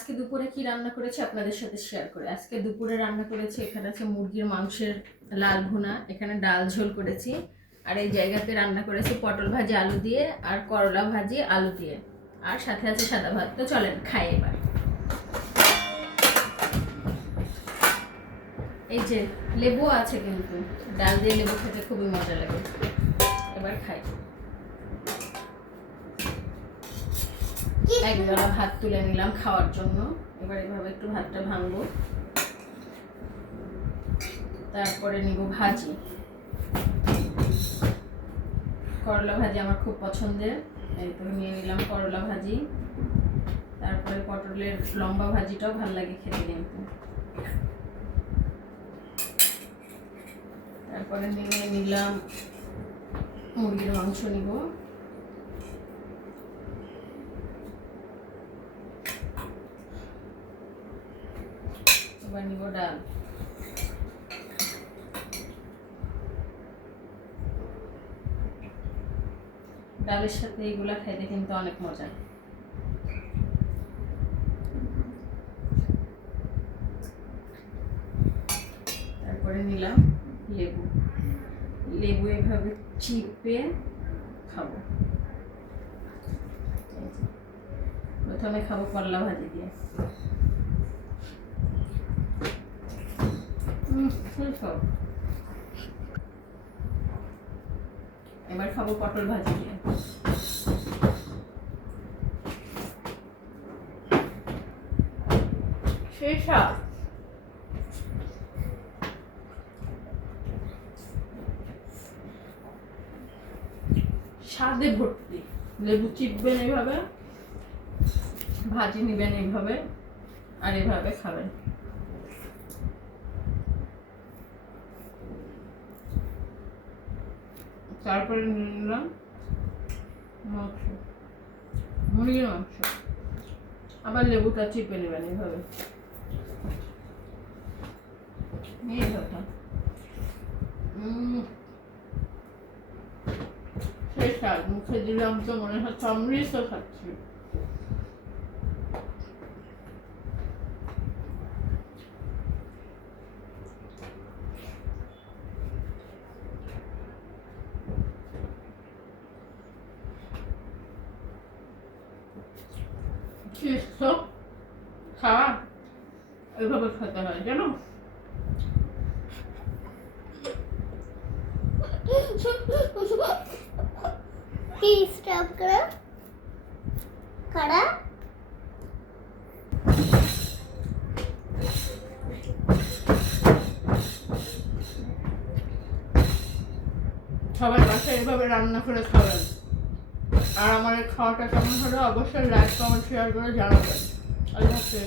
আজকে দুপুরে কি রান্না করেছি আপনাদের সাথে শেয়ার করে। আজকে দুপুরে রান্না করেছি, এখানে আছে মুরগির মাংসের লাল ভুনা, এখানে ডাল ঝোল করেছি, আর এই জায়গাতে রান্না করেছি পটল ভাজি আলু দিয়ে আর করলা ভাজি আলু দিয়ে, আর সাথে আছে সাদা ভাত। তো চলেন খাই এবার। এই যে লেবু আছে, কিন্তু ডাল দিয়ে লেবু খেতে খুবই মজা লাগে। এবার খাই। এক বেলা ভাত তুলে নিলাম খাওয়ার জন্য। এবার এভাবে একটু ভাতটা ভাঙবো, তারপরে নিব ভাজি। করলা ভাজি আমার খুব পছন্দের, এরপরে নিয়ে নিলাম করলা ভাজি। তারপরে পটলের লম্বা ভাজিটাও ভালো লাগে খেতে কিন্তু। তারপরে নিয়ে নিলাম মুরগির মাংস নিব। এবার নিব ডাল। ডালের সাথে এগুলা খাইতে কিন্তু অনেক মজা। তারপরে নিলাম লেবু। লেবু এভাবে চিপে খাবো। প্রথমে খাবো করলা ভাজি দিয়ে। এবার খাবো পটল ভাজি দিয়ে। সেই স্বাদ। স্বাদে ভর্তি। লেবু চিপবেন এইভাবে, ভাজি নিবেন এইভাবে, আর এইভাবে খাবেন। তারপরে নিয়ে নিলাম মাংস, মুরগির মাংস। আবার লেবুটা চিপে নেবেন এইভাবে। সেই স্বাদ, মুখে দিলাম তো মনে হচ্ছে অমৃত খাচ্ছি। খাওয়া এভাবে খেতে হয় জানো। স্টপ করো করা। সবাই বাসায় এভাবে রান্না করে খাবেন। আর আমার এই খাওয়াটা কেমন হলো অবশ্যই লাইক কমেন্ট শেয়ার করে জানাবেন। আল্লাহ হাফেজ।